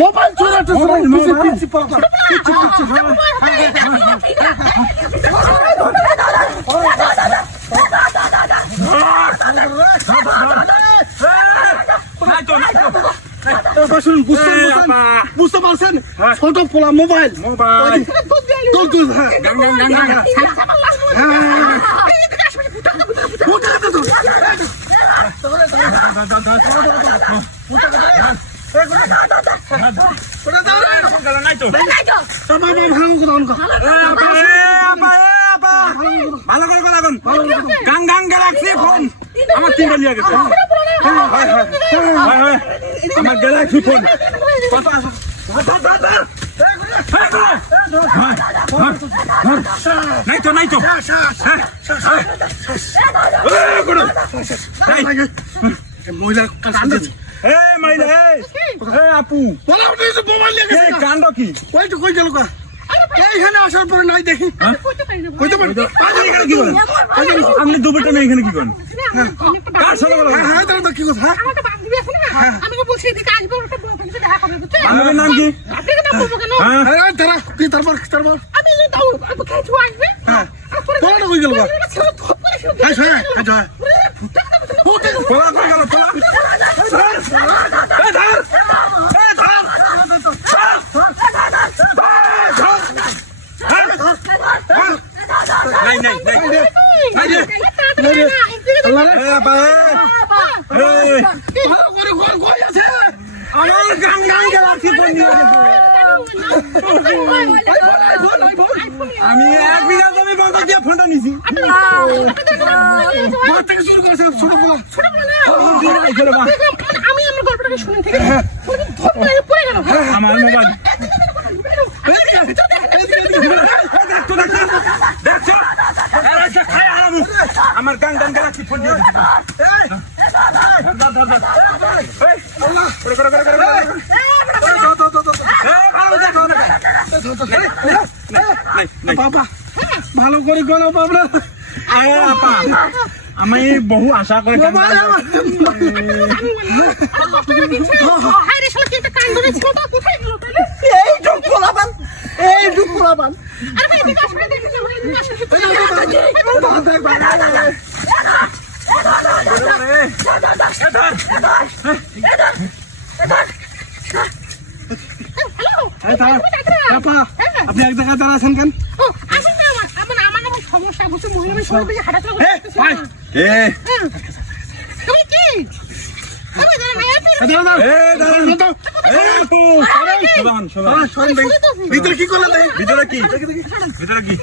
mobile চোরাতে পিছি পাতা বুঝতে পারছেন ছোট পোলা মোবাইল ভালো করে লাগুন গাং গাং গ্যালাক্সি ফোন আমার তিনটা নিয়ে গেছে আমার গ্যালাক্সি ফোন নাই তো মহিলা আপু কাণ্ড কি কই গেল এইখানে আসার পরে নাই দেখি আপনি দুপুরটা না এখানে কি করেন কার সাথে কি কথা আমার নাম কি তারপর কই গেল আমি 1 বিঘা জমি বন্ধক দিয়ে ফোনটা নিছি আমার মোবাইল আমার গান গান গ্যালাক্সি ফোন দিয়ে বাবা ভালো করে গেলো বাবা আমি বহু আশা করে আপনি এক জায়গায় দাঁড়াচ্ছেন কেন সমস্যা বুঝছি মহিলা হাঁটাচলা ভিতরে কি করলেন ভিতরে কি